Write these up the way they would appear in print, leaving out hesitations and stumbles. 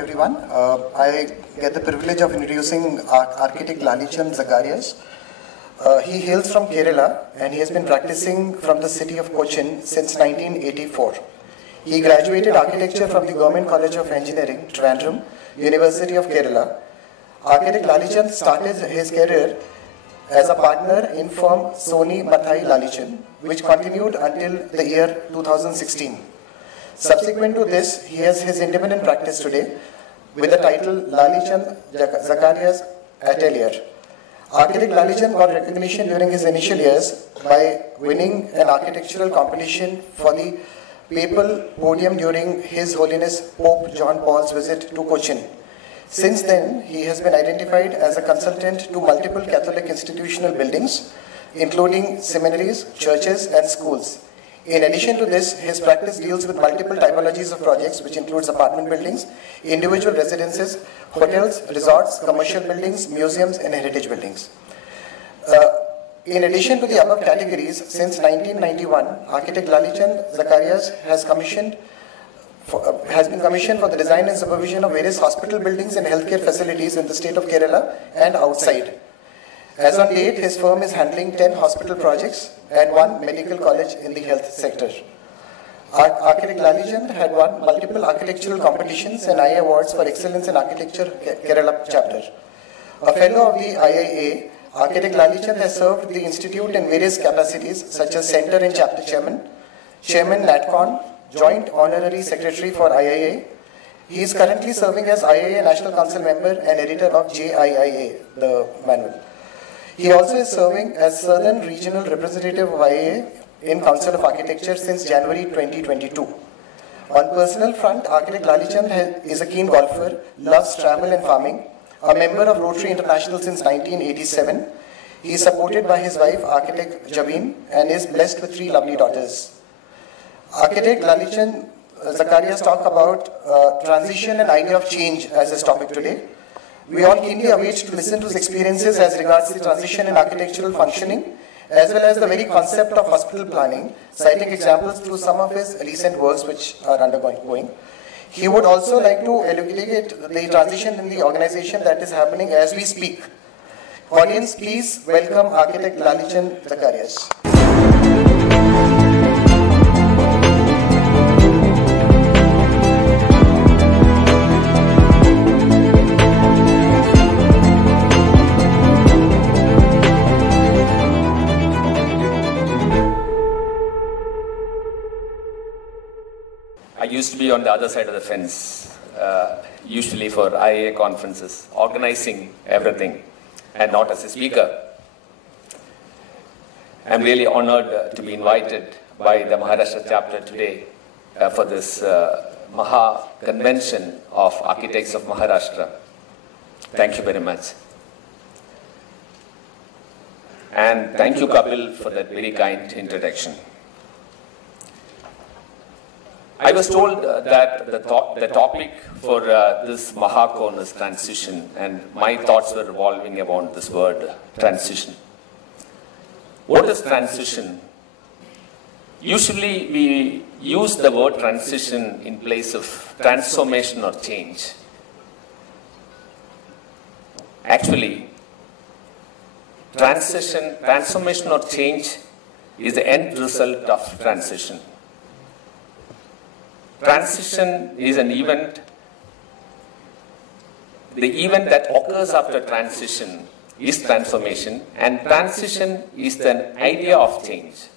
everyone. I get the privilege of introducing architect Lalichan Zacharias. He hails from Kerala and he has been practicing from the city of Cochin since 1984. He graduated architecture from the Government College of Engineering, Trivandrum, University of Kerala. Architect Lalichan started his career as a partner in firm Soni Mathai Lalichan, which continued until the year 2016. Subsequent to this, he has his independent practice today with the title Lalichan Zacharias Atelier. Architect Lalichan got recognition during his initial years by winning an architectural competition for the papal podium during His Holiness Pope John Paul's visit to Cochin. Since then, he has been identified as a consultant to multiple Catholic institutional buildings, including seminaries, churches, and schools. In addition to this, his practice deals with multiple typologies of projects, which includes apartment buildings, individual residences, hotels, resorts, commercial buildings, museums, and heritage buildings. In addition to the above categories, since 1991, architect Lalichan Zacharias has been commissioned for the design and supervision of various hospital buildings and healthcare facilities in the state of Kerala and outside. As on date, his firm is handling 10 hospital projects and 1 medical college in the health sector. Architect Lalichan had won multiple architectural competitions and IIA awards for excellence in architecture Kerala chapter. A fellow of the IIA, architect Lalichan has served the institute in various capacities such as Center and Chapter Chairman, Chairman NatCon, Joint Honorary Secretary for IIA. He is currently serving as IIA National Council member and editor of JIIA, the manual. He also is serving as Southern Regional Representative of IIA in Council of Architecture since January 2022. On personal front, architect Lalichan is a keen golfer, loves travel and farming, a member of Rotary International since 1987. He is supported by his wife, architect Javeen, and is blessed with 3 lovely daughters. Architect Lalichan Zacharias talk about transition and idea of change as his topic today. We all keenly await to listen to his experiences as regards the transition in architectural functioning, as well as the very concept of hospital planning, citing examples through some of his recent works which are undergoing. He would also like to elucidate the transition in the organization that is happening as we speak. Audience, please welcome architect Lalichan Zacharias. I used to be on the other side of the fence, usually for IIA conferences, organizing everything, and not as a speaker. I'm really honored to be invited by the Maharashtra chapter today for this Maha Convention of Architects of Maharashtra. Thank you very much. And thank you, Kapil, for that very kind introduction. I was told that the topic for this Mahacon is transition, and my thoughts were revolving around this word, transition. What is transition? Usually we use the word transition in place of transformation or change. Actually, transformation or change is the end result of transition. Transition is an event. The event that occurs after transition is transformation, and transition is the idea of change.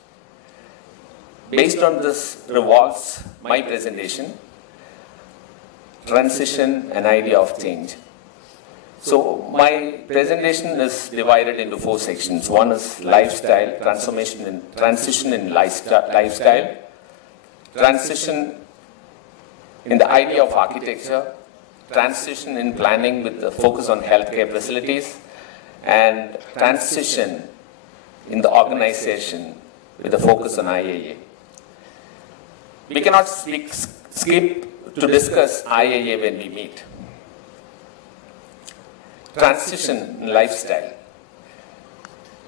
Based on this revolves my presentation, transition, an idea of change. So my presentation is divided into 4 sections. One is lifestyle, transition in lifestyle, transition in the idea of architecture, transition in planning with the focus on healthcare facilities, and transition in the organization with the focus on IIA. We cannot skip to discuss IIA when we meet. Transition in lifestyle.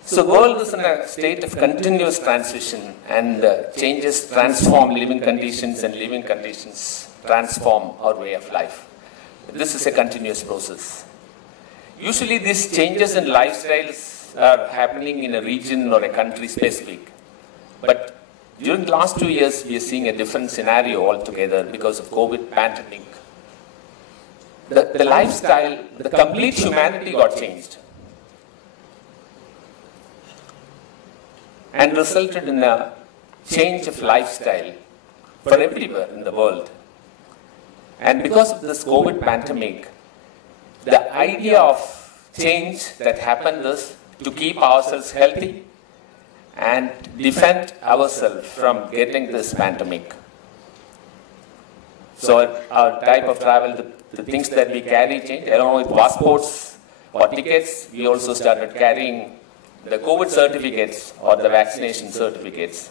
So the world is in a state of continuous transition, and changes transform living conditions, and living conditions transform our way of life. this is a continuous process. Usually these changes in lifestyles are happening in a region or a country specific. But during the last 2 years, we are seeing a different scenario altogether because of COVID pandemic. The lifestyle, the complete humanity got changed and resulted in a change of lifestyle for everywhere in the world. And because of this COVID pandemic, the idea of change that happened is to keep ourselves healthy and defend ourselves from getting this pandemic. So our type of travel, the things that we carry changed. Along with passports or tickets, we also started carrying the COVID certificates or the vaccination certificates.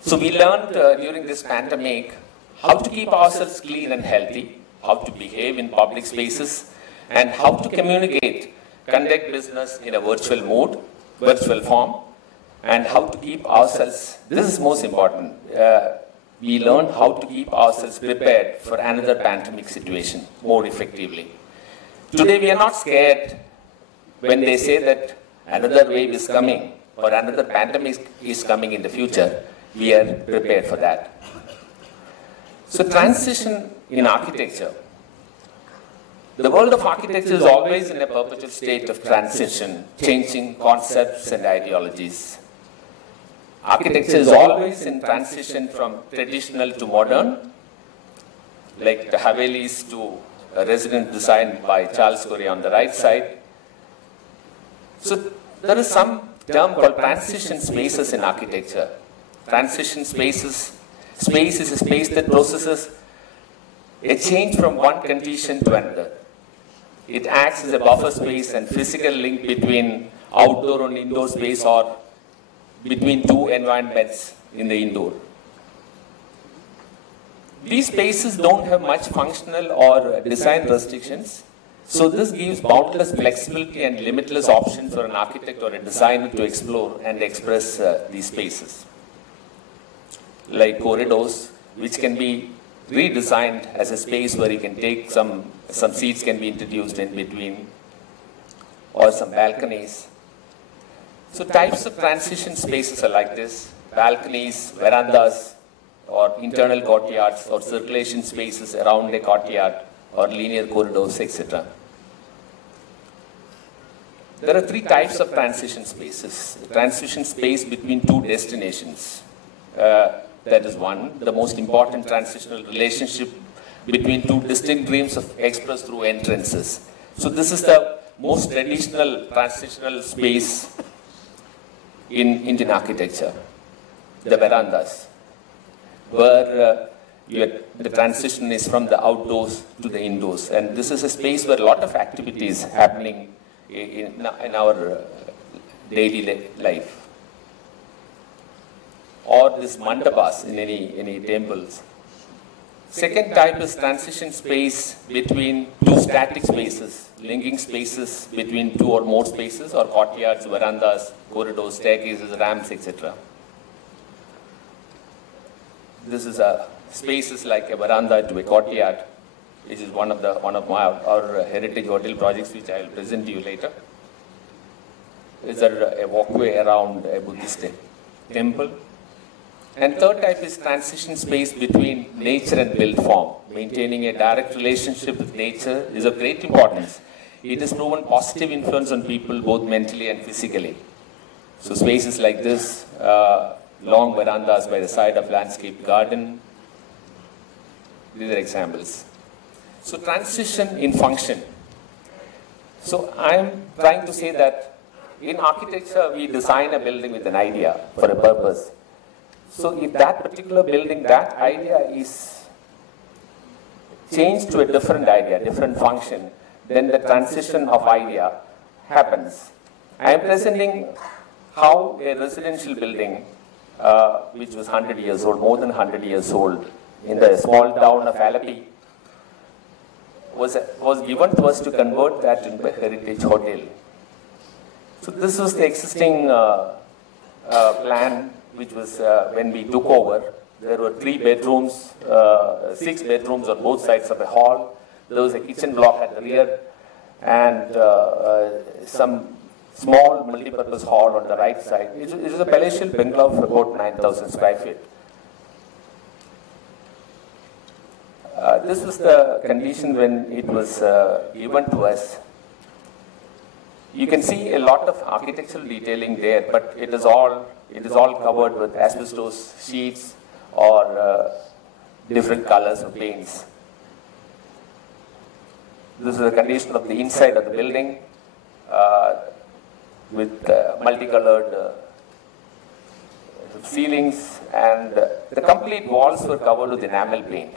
So we learned during this pandemic how to keep ourselves clean and healthy, how to behave in public spaces, and how to communicate, conduct business in a virtual mode, virtual form, and how to keep ourselves, this is most important, we learned how to keep ourselves prepared for another pandemic situation more effectively. Today we are not scared when they say that another wave is coming or another pandemic is coming in the future. We are prepared for that. So transition in architecture. The world of architecture is always in a perpetual state of transition, changing concepts and ideologies. Architecture is always in transition from traditional to modern, like the Havelis to a residence designed by Charles Correa on the right side. So there is some term called transition spaces in architecture. Transition spaces, space is a space that processes a change from one condition to another. It acts as a buffer space and physical link between outdoor and indoor space or between two environments in the indoor. These spaces don't have much functional or design restrictions, so this gives boundless flexibility and limitless options for an architect or a designer to explore and express these spaces. Like corridors, which can be redesigned as a space where you can take some seats can be introduced in between, or some balconies. So types of transition spaces are like this: balconies, verandas, or internal courtyards, or circulation spaces around a courtyard, or linear corridors, etc. There are three types of transition spaces. Transition space between two destinations. That is one, the most important transitional relationship between two distinct dreams expressed through entrances. So this is the most traditional transitional space in Indian architecture, the verandas, where the transition is from the outdoors to the indoors. And this is a space where a lot of activities happening in our daily life. Or this mandabas in any temples. Second type is transition space between two static spaces, linking spaces between two or more spaces, or courtyards, verandas, corridors, staircases, ramps, etc. This is a spaces like a veranda to a courtyard, which is one of our heritage hotel projects, which I will present to you later. Is there a walkway around a Buddhist temple? And third type is transition space between nature and built form. Maintaining a direct relationship with nature is of great importance. It has proven positive influence on people both mentally and physically. So spaces like this, long verandas by the side of landscape garden, these are examples. So transition in function. So I am trying to say that in architecture we design a building with an idea for a purpose. So if that particular building, that idea is changed to a different idea, different function, then the transition of idea happens. I am presenting how a residential building, which was 100 years old, more than 100 years old, in the small town of ALAPPUZHA, was given to us to convert that into a heritage hotel. So this was the existing plan, which was when we took over, There were 3 bedrooms, 6 bedrooms on both sides of a hall. There was a kitchen block at the rear and some small multi-purpose hall on the right side. It is a palatial bungalow of about 9,000 square feet. This was the condition when it was given to us. You can see a lot of architectural detailing there, but it is all covered with asbestos sheets or different colors of paints. This is the condition of the inside of the building with multicolored ceilings, and the complete walls were covered with enamel paint.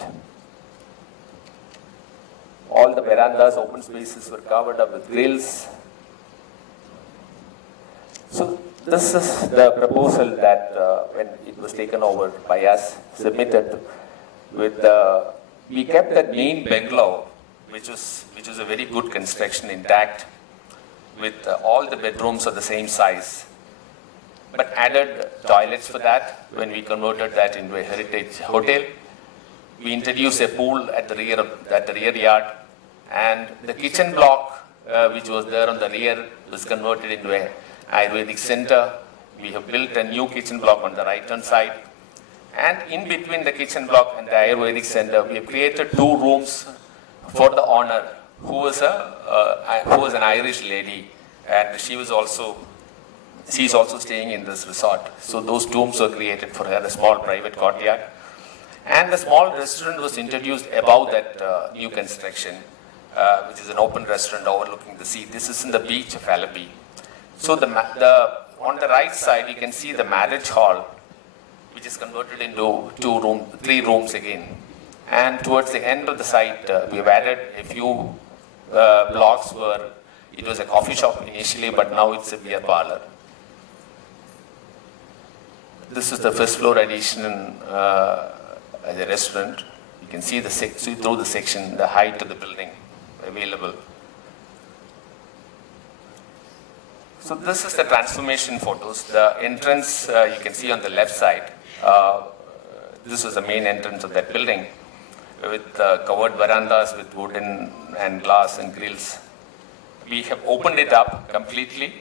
All the verandas, open spaces were covered up with grills. So this is the proposal that when it was taken over by us, submitted with we kept that main bungalow, which was a very good construction, intact, with all the bedrooms of the same size, but added toilets for that when we converted that into a heritage hotel. We introduced a pool at the rear yard, and the kitchen block, which was there on the rear, was converted into a Ayurvedic center. We have built a new kitchen block on the right-hand side, and in between the kitchen block and the Ayurvedic center, we have created 2 rooms for the owner, who was an Irish lady, and she's also staying in this resort. So those rooms were created for her, a small private courtyard. And the small restaurant was introduced above that new construction, which is an open restaurant overlooking the sea. This is in the beach of Alleppey. So on the right side, you can see the marriage hall, which is converted into 3 rooms again. And towards the end of the site, we have added a few blocks where it was a coffee shop initially, but now it's a beer parlor. This is the first floor addition as a restaurant. You can see through the section, the height of the building available. So this is the transformation photos. The entrance you can see on the left side. This was the main entrance of that building, with covered verandas with wooden and glass and grills. We have opened it up completely,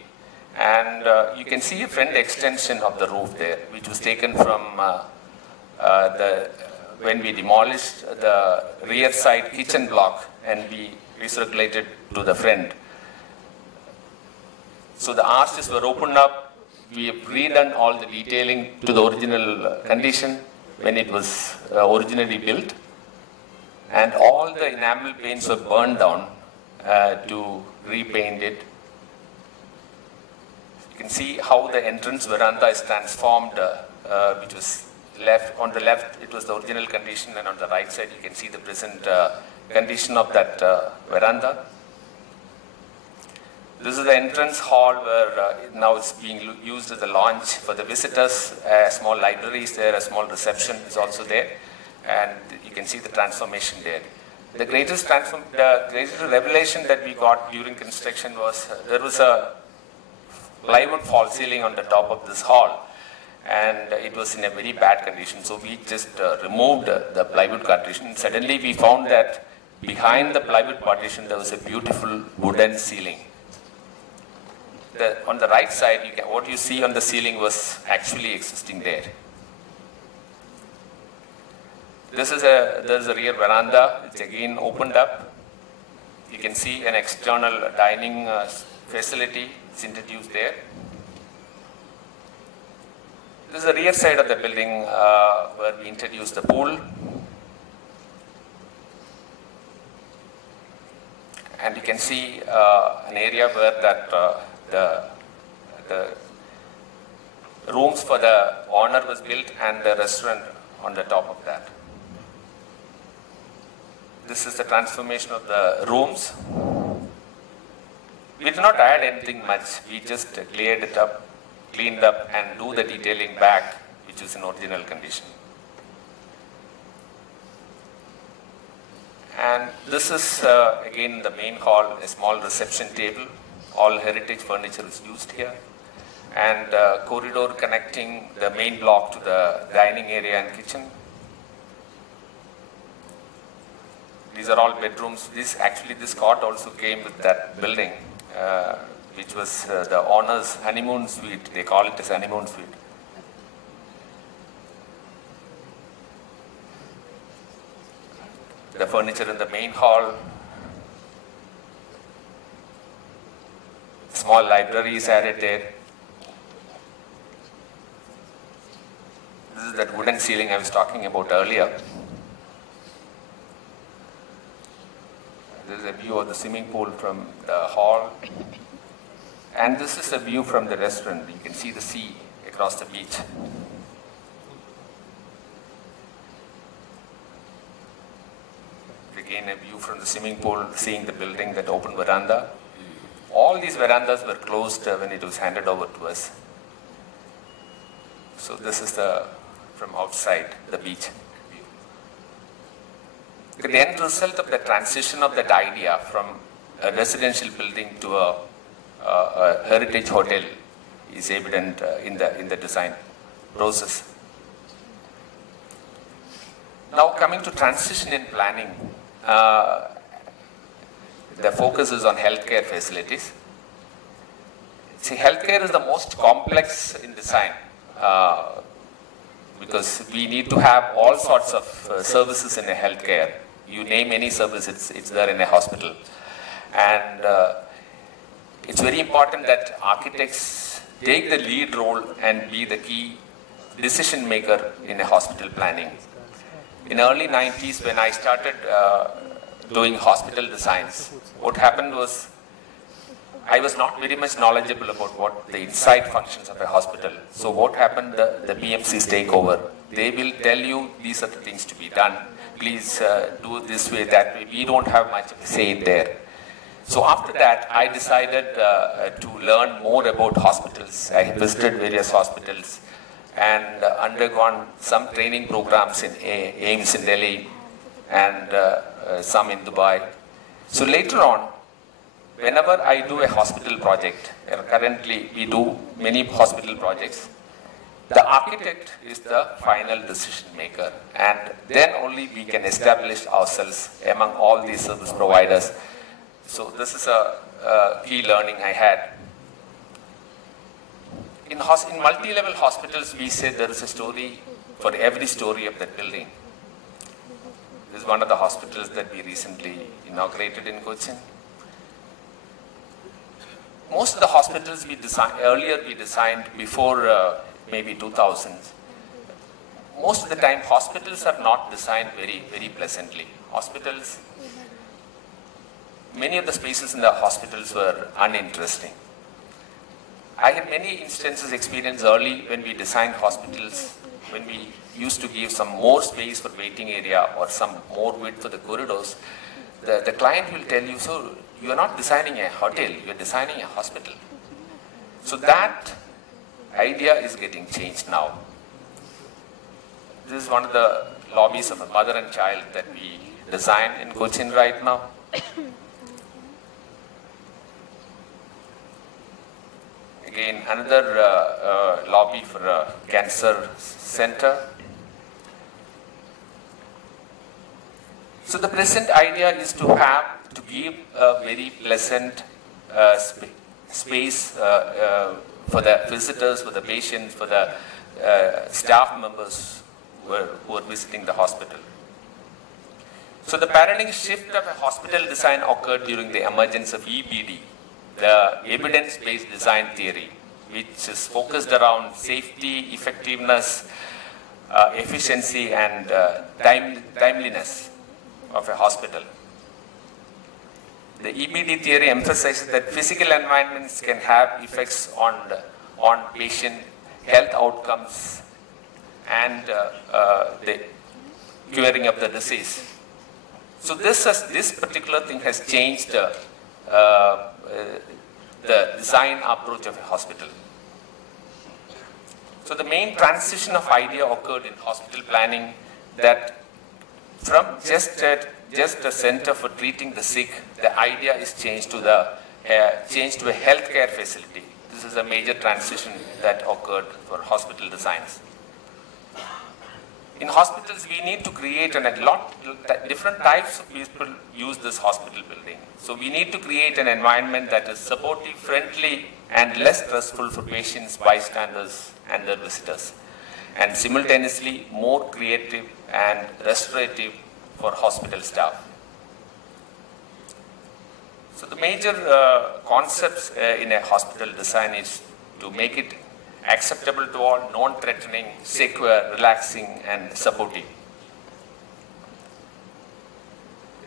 and you can see a front extension of the roof there, which was taken from when we demolished the rear side kitchen block and we recirculated to the front. So the arches were opened up. We have redone all the detailing to the original condition when it was originally built. And all the enamel paints were burned down to repaint it. You can see how the entrance veranda is transformed, which was left. On the left, it was the original condition, and on the right side, you can see the present condition of that veranda. This is the entrance hall where now it's being used as a lounge for the visitors. A small library is there, a small reception is also there, and you can see the transformation there. The greatest revelation that we got during construction was there was a plywood fall ceiling on the top of this hall, and it was in a very bad condition. So we just removed the plywood partition. Suddenly we found that behind the plywood partition there was a beautiful wooden ceiling. On the right side, what you see on the ceiling was actually existing there. There's a rear veranda. It's again opened up. You can see an external dining facility. It's introduced there. This is the rear side of the building where we introduced the pool. And you can see an area where the rooms for the owner was built and the restaurant on the top of that. This is the transformation of the rooms. We did not add anything much. We just cleared it up, cleaned up, and do the detailing back, which is in original condition. And this is again the main hall, a small reception table. All heritage furniture is used here. and corridor connecting the main block to the dining area and kitchen. These are all bedrooms. This cot also came with that building, which was the owner's honeymoon suite. They call it as honeymoon suite. The furniture in the main hall. Small library is added there. This is that wooden ceiling I was talking about earlier. This is a view of the swimming pool from the hall. And this is a view from the restaurant. You can see the sea across the beach. Again, a view from the swimming pool, seeing the building, that open veranda. All these verandas were closed when it was handed over to us. So this is from outside the beach view. The end result of the transition of that idea from a residential building to a heritage hotel is evident in the design process. Now coming to transition in planning, the focus is on healthcare facilities. See, healthcare is the most complex in design because we need to have all sorts of services in a healthcare. You name any service, it's there in a hospital. And it's very important that architects take the lead role and be the key decision maker in a hospital planning. In the early 90s, when I started doing hospital designs, what happened was I was not very much knowledgeable about what the inside functions of a hospital. So what happened, the BMCs take over. They will tell you these are the things to be done. Please do this way, that way. We don't have much of a say there. So after that, I decided to learn more about hospitals. I visited various hospitals and undergone some training programs in AIMS in Delhi and some in Dubai. So later on, whenever I do a hospital project, and currently we do many hospital projects, the architect is the final decision maker, and then only we can establish ourselves among all these service providers. So this is a key learning I had. In multi-level hospitals, we say there is a story for every story of that building. This is one of the hospitals that we recently inaugurated in Cochin. Most of the hospitals we designed before maybe 2000s. Most of the time, hospitals are not designed very, very pleasantly. Many of the spaces in the hospitals were uninteresting. I had many instances experience early when we designed hospitals, when we used to give some more space for waiting area or some more width for the corridors. The client will tell you, so you are not designing a hotel, you are designing a hospital. So that idea is getting changed now. This is one of the lobbies of a mother and child that we design in Cochin right now. Again, another lobby for a cancer center. So the present idea is to give a very pleasant space for the visitors, for the patients, for the staff members who are visiting the hospital. So the paradigm shift of a hospital design occurred during the emergence of EBD, the evidence-based design theory, which is focused around safety, effectiveness, efficiency, and timeliness of a hospital. The EBD theory emphasizes that physical environments can have effects on patient health outcomes and the curing of the disease. So this particular thing has changed the design approach of a hospital. So the main transition of idea occurred in hospital planning, that from just a center for treating the sick, the idea is changed to a healthcare facility. this is a major transition that occurred for hospital designs. In hospitals, we need to create different types of people use this hospital building. So we need to create an environment that is supportive, friendly, and less stressful for patients, bystanders, and their visitors, and simultaneously more creative and restorative for hospital staff. So the major concepts in a hospital design is to make it acceptable to all, non-threatening, secure, relaxing, and supportive.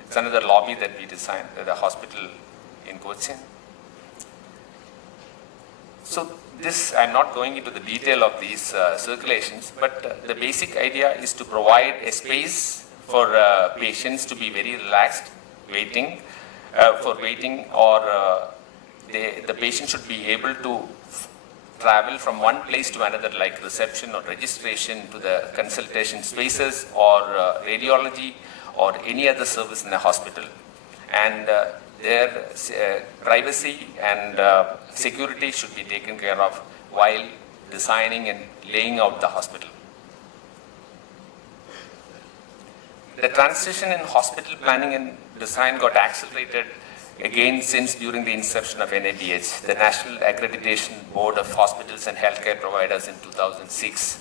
It's another lobby that we designed at the hospital in Cochin. So this, I'm not going into the detail of these circulations, but the basic idea is to provide a space for patients to be very relaxed, waiting, or the patient should be able to travel from one place to another, like reception or registration, to the consultation spaces or radiology or any other service in a hospital. And their privacy and security should be taken care of while designing and laying out the hospital. The transition in hospital planning and design got accelerated again since during the inception of NABH, the National Accreditation Board of Hospitals and Healthcare Providers in 2006.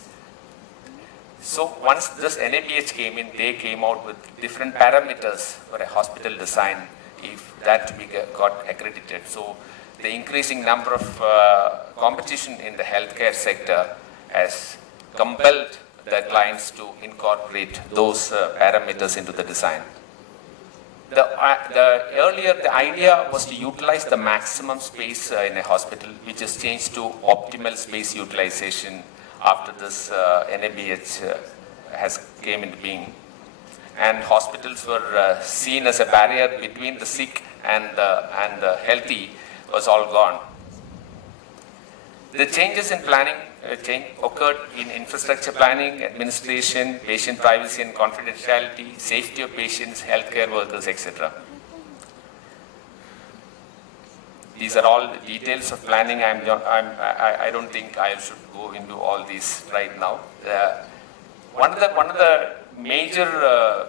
So once this NABH came in, they came out with different parameters for a hospital design if that got accredited. So the increasing number of competition in the healthcare sector has compelled the clients to incorporate those parameters into the design. Earlier, the idea was to utilize the maximum space in a hospital, which has changed to optimal space utilization after this NABH has came into being. And hospitals were seen as a barrier between the sick and the healthy was all gone. The changes in planning occurred in infrastructure planning, administration, patient privacy and confidentiality, safety of patients, healthcare workers, etc. These are all the details of planning. I don't think I should go into all these right now. One of the major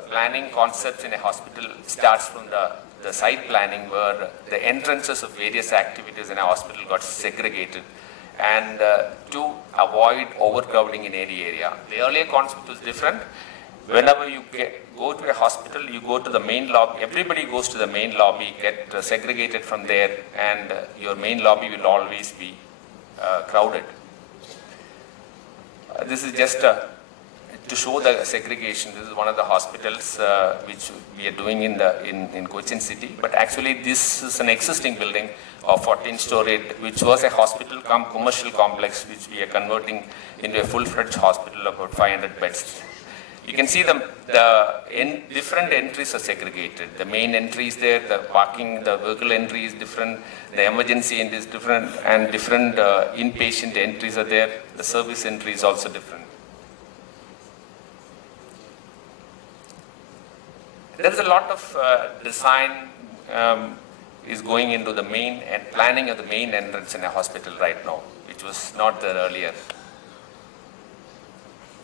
planning concepts in a hospital starts from the site planning, where the entrances of various activities in a hospital got segregated, and to avoid overcrowding in any area. The earlier concept was different. Whenever you go to a hospital, you go to the main lobby. Everybody goes to the main lobby, get segregated from there, and your main lobby will always be crowded. This is just to show the segregation. This is one of the hospitals which we are doing in Cochin city. But actually, this is an existing building of 14-story, which was a hospital commercial complex, which we are converting into a full-fledged hospital of about 500 beds. You can see different entries are segregated. The main entry is there, the parking, the vehicle entry is different, the emergency entry is different, and different inpatient entries are there. The service entry is also different. There is a lot of design is going into the main and planning of the main entrance in a hospital right now, which was not there earlier.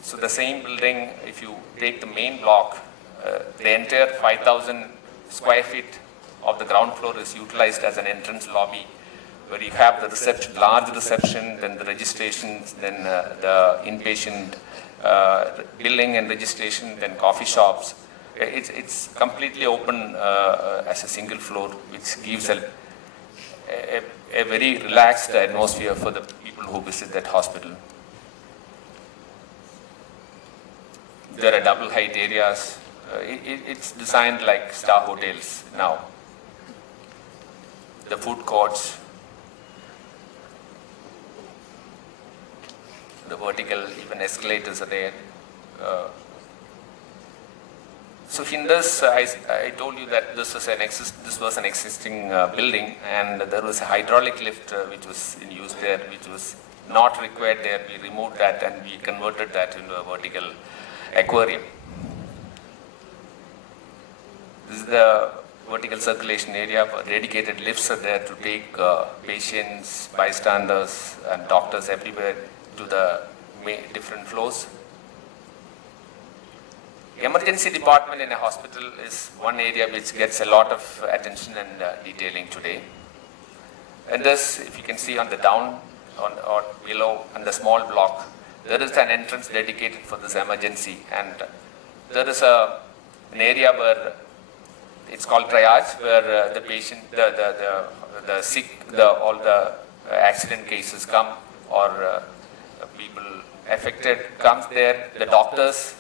So the same building, if you take the main block, the entire 5,000 square feet of the ground floor is utilized as an entrance lobby, where you have the reception, large reception, then the registrations, then the inpatient billing and registration, then coffee shops. It's completely open as a single floor, which gives a very relaxed atmosphere for the people who visit that hospital. There are double height areas. It's designed like star hotels now. The food courts, the vertical, even escalators are there. So in this, I told you that this was an existing building, and there was a hydraulic lift which was in use there, which was not required there. We removed that and we converted that into a vertical aquarium. This is the vertical circulation area. Dedicated lifts are there to take patients, bystanders, and doctors everywhere to the different floors. Emergency department in a hospital is one area which gets a lot of attention and detailing today. And this, if you can see on the down or below on the small block, there is an entrance dedicated for this emergency, and there is an area where it's called triage, where the patient, the sick, all the accident cases come, or people affected comes there. The doctors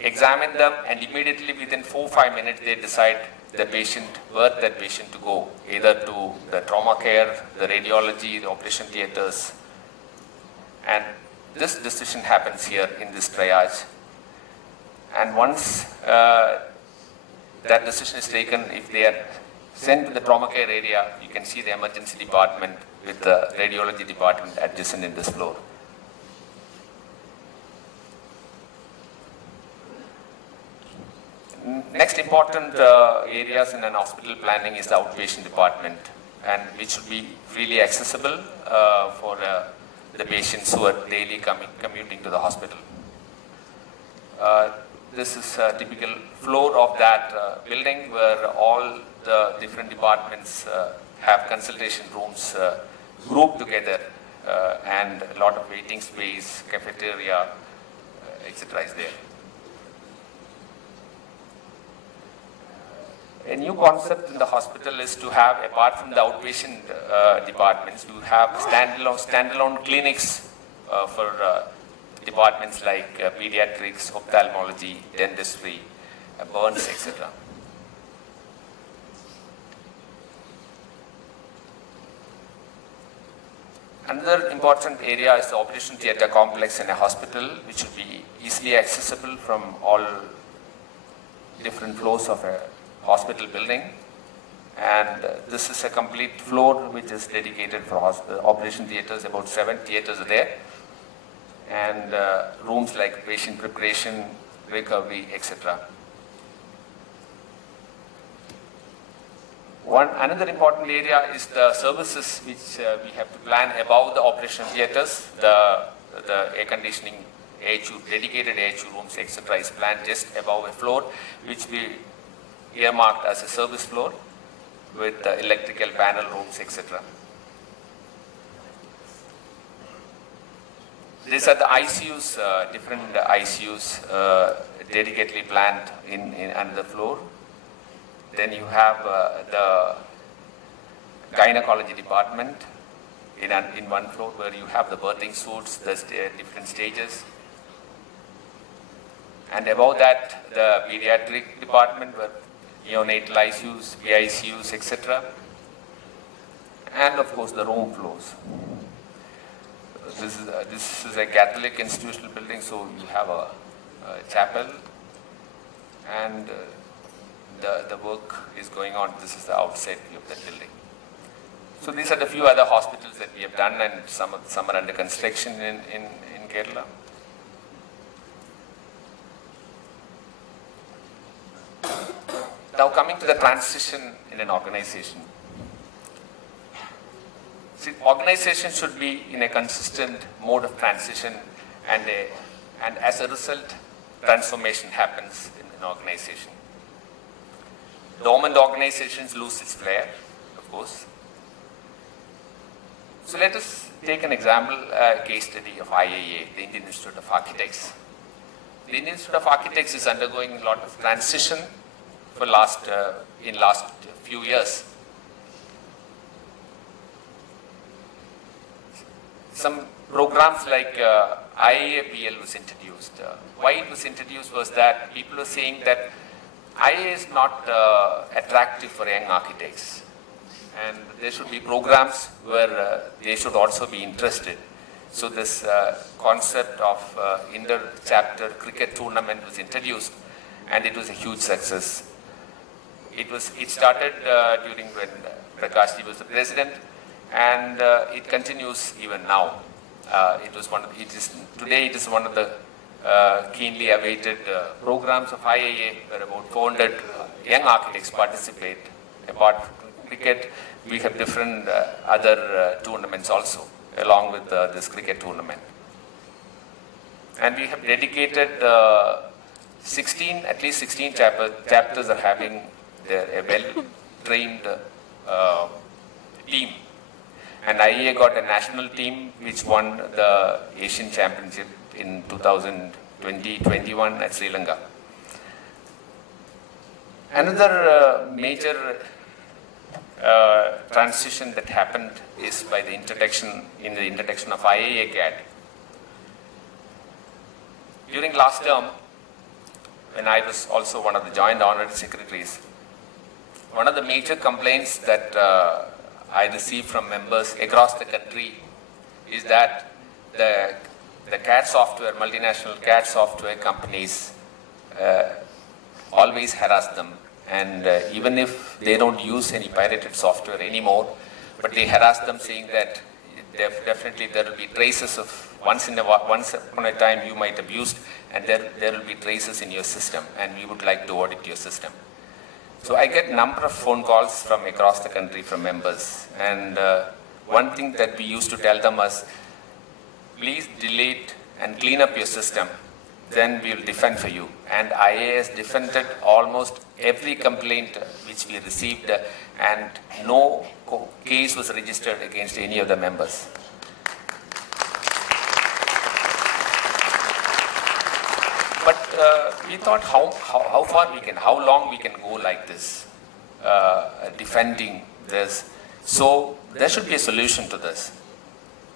examine them, and immediately within 4-5 minutes they decide the patient, where that patient to go, either to the trauma care, the radiology, the operation theatres. And this decision happens here in this triage. And once that decision is taken, if they are sent to the trauma care area, you can see the emergency department with the radiology department adjacent in this floor. Next important areas in an hospital planning is the outpatient department, and which should be freely accessible for the patients who are daily commuting to the hospital. This is a typical floor of that building, where all the different departments have consultation rooms grouped together, and a lot of waiting space, cafeteria, etc. is there. A new concept in the hospital is to have, apart from the outpatient departments, to have standalone clinics for departments like pediatrics, ophthalmology, dentistry, burns, etc. Another important area is the operation theatre complex in a hospital, which should be easily accessible from all different floors of a hospital building. And this is a complete floor which is dedicated for operation theatres. About 7 theatres are there, and rooms like patient preparation, recovery, etc. Another important area is the services which we have to plan above the operation theatres. The air conditioning, dedicated AHU rooms, etc. is planned just above a floor, which we earmarked as a service floor with electrical panel rooms, etc. These are the ICUs, different ICUs dedicatedly planned in another floor. Then you have the gynecology department in one floor, where you have the birthing suites, the different stages. And above that, the pediatric department, where neonatal ICUs, PICUs, etc. And of course the room floors. This is a Catholic institutional building, so you have a chapel, and the work is going on. This is the outside view of that building. So these are the few other hospitals that we have done, and some are under construction in Kerala. Now coming to the transition in an organization. See, organization should be in a consistent mode of transition, and as a result, transformation happens in an organization. Dormant organizations lose its flair, of course. So let us take an example, case study of IIA, the Indian Institute of Architects. The Indian Institute of Architects is undergoing a lot of transition for last few years. Some programs like IIA was introduced. Why it was introduced was that people were saying that IIA is not attractive for young architects, and there should be programs where they should also be interested. So this concept of inter-chapter cricket tournament was introduced, and it was a huge success. It started during when Prakashji was the president, and it continues even now. Today it is one of the keenly awaited programs of IIA, where about 400 young architects participate. Apart from cricket, we have different other tournaments also, along with this cricket tournament. And we have dedicated at least 16 chapters are having a well-trained team. And IIA got a national team which won the Asian Championship in 2020-21 at Sri Lanka. Another major transition that happened is by the introduction of IIA CAD. During last term, when I was also one of the joint honorary secretaries, one of the major complaints that I received from members across the country is that the CAD software, multinational CAD software companies always harass them. And even if they don't use any pirated software anymore, but they harass them saying that definitely there will be traces of once upon a time you might abuse, and there will be traces in your system, and we would like to audit your system. So I get a number of phone calls from across the country from members, and one thing that we used to tell them was, please delete and clean up your system, then we will defend for you. And IIA has defended almost every complaint which we received, and no case was registered against any of the members. But we thought how long we can go like this, defending this. So there should be a solution to this.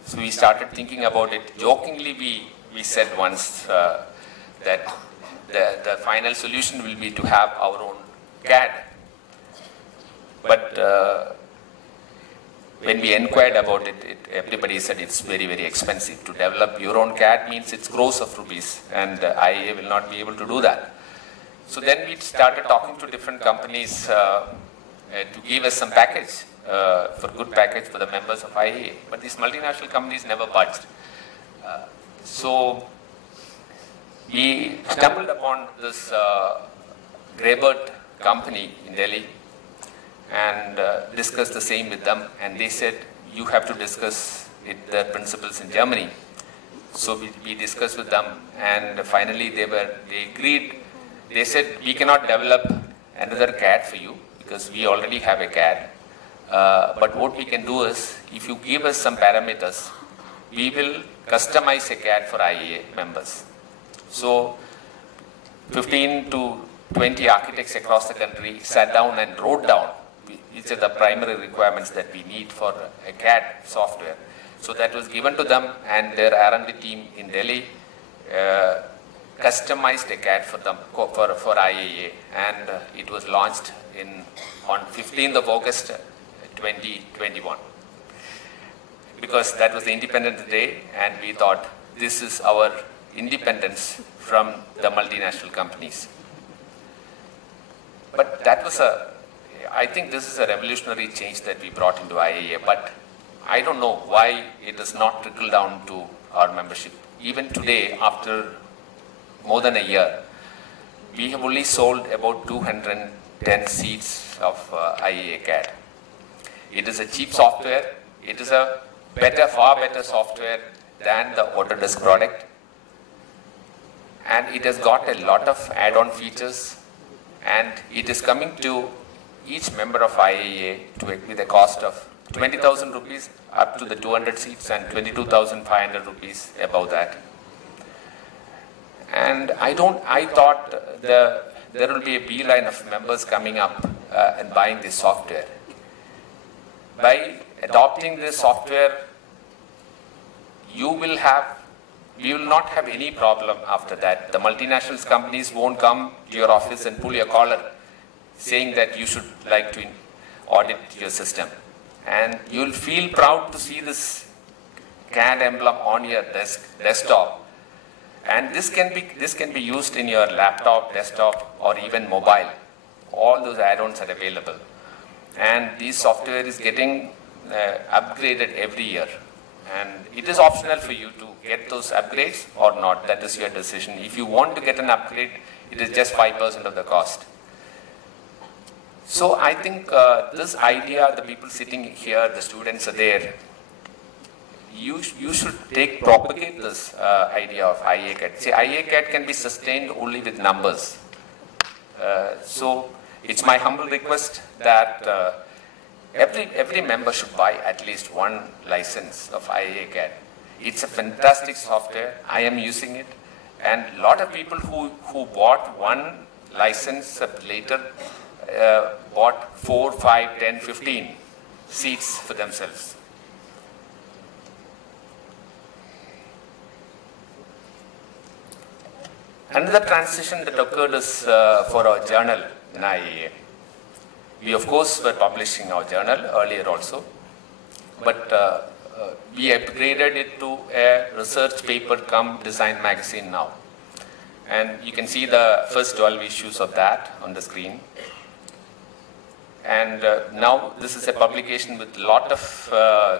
So we started thinking about it. Jokingly, we said once that the final solution will be to have our own CAD. But when we inquired about it, everybody said it's very, very expensive. To develop your own CAD means it's crores of rupees, and IIA will not be able to do that. So then we started talking to different companies to give us some package, for good package for the members of IIA. But these multinational companies never budged. So we stumbled upon this Greybird company in Delhi and discussed the same with them, and they said you have to discuss with their principals in Germany. So we discussed with them, and finally they agreed. They said we cannot develop another CAD for you because we already have a CAD, but what we can do is, if you give us some parameters, we will customize a CAD for IIA members. So 15 to 20 architects across the country sat down and wrote down which are the primary requirements that we need for a CAD software. So that was given to them, and their R&D team in Delhi customized a CAD for them, for IIA, and it was launched on 15th of August 2021. Because that was the Independence Day, and we thought this is our independence from the multinational companies. But that was I think this is a revolutionary change that we brought into IIA, but I don't know why it does not trickle down to our membership. Even today, after more than a year, we have only sold about 210 seats of IIA CAD. It is a cheap software. It is a far better software than the Autodesk product. And it has got a lot of add-on features, and it is coming to each member of IIA with a cost of 20,000 rupees up to the 200 seats and 22,500 rupees above that. And I thought there will be a beeline of members coming up and buying this software. By adopting this software, we will not have any problem after that. The multinational companies won't come to your office and pull your collar saying that you should like to audit your system. And you'll feel proud to see this CAD emblem on your desktop. And this can be used in your laptop, desktop, or even mobile. All those add-ons are available. And this software is getting upgraded every year. And it is optional for you to get those upgrades or not. That is your decision. If you want to get an upgrade, it is just 5% of the cost. So I think this idea, the people sitting here, the students are there, you should propagate this idea of IIA CAT. See, IIA CAT can be sustained only with numbers. So it's my humble request that every member should buy at least one license of IIA CAT. It's a fantastic software. I am using it. And a lot of people who bought one license later bought 4, 5, 10, 15 seats for themselves. Another transition that occurred is for our journal in IIA. We of course were publishing our journal earlier also, but we upgraded it to a research paper cum design magazine now. And you can see the first 12 issues of that on the screen. And now this is a publication with a lot of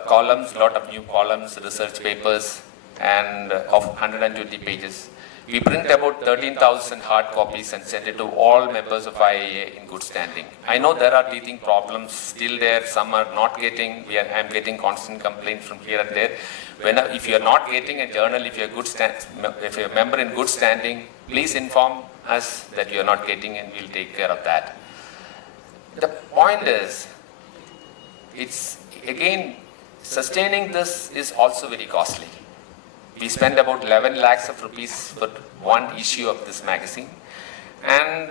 columns, lot of new columns, research papers, and of 120 pages. We print about 13,000 hard copies and send it to all members of IIA in good standing. I know there are teething problems still there. Some are not getting. I am getting constant complaints from here and there. If you are not getting a journal, if you are a member in good standing, please inform us that you are not getting, and we'll take care of that. The point is, it's again, sustaining this is also very costly. We spend about 11 lakhs of rupees for one issue of this magazine. And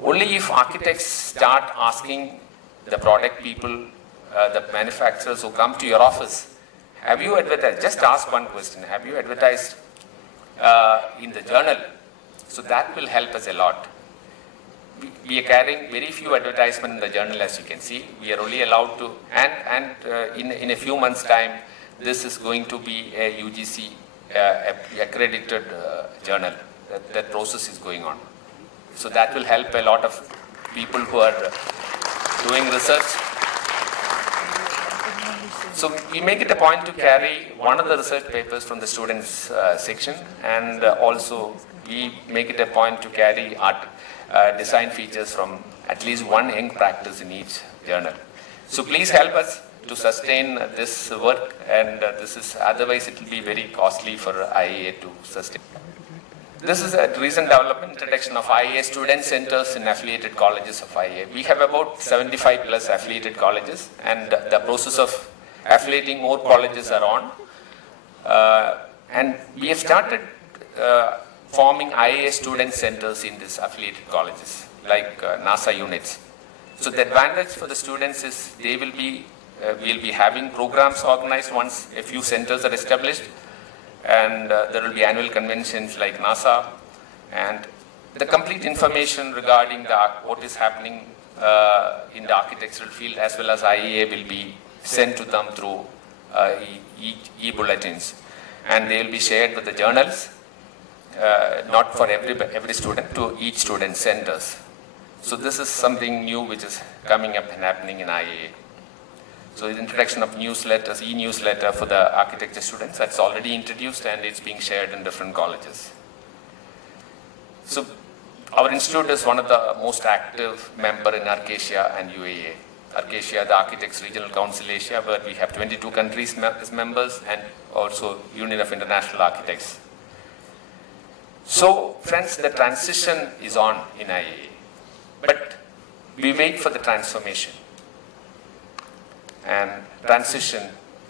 only if architects start asking the product people, the manufacturers who come to your office, have you advertised? Just ask one question. Have you advertised in the journal? So that will help us a lot. We are carrying very few advertisements in the journal, as you can see. We are only allowed to, and in a few months' time, this is going to be a UGC accredited journal. That process is going on. So that will help a lot of people who are doing research. So we make it a point to carry one of the research papers from the students section, and also we make it a point to carry art design features from at least one young practice in each journal. So please help us to sustain this work, and this is, otherwise it will be very costly for IIA to sustain. This is a recent development, introduction of IIA student centers in affiliated colleges of IIA. We have about 75 plus affiliated colleges, and the process of affiliating more colleges are on. And we have started forming IIA student centers in these affiliated colleges, like NASA units. So the advantage for the students is they will be we'll be having programs organized once a few centers are established, and there will be annual conventions like NASA, and the complete information regarding what is happening in the architectural field as well as IIA will be sent to them through e-bulletins, and they will be shared with the journals, not for every student, to each student centers. So this is something new which is coming up and happening in IIA. So the introduction of newsletters, e-newsletter for the architecture students, that's already introduced and it's being shared in different colleges. So our institute is one of the most active member in Arcasia and UAA. Arcasia, the Architects Regional Council Asia, where we have 22 countries as members, and also Union of International Architects. So friends, the transition is on in IIA, but we wait for the transformation. And transition,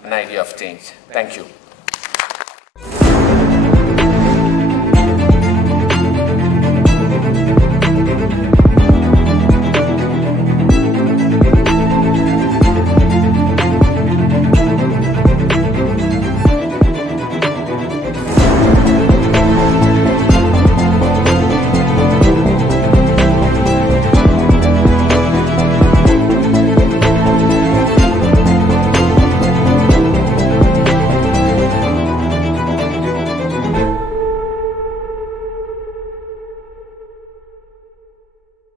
an idea of change. Thank you.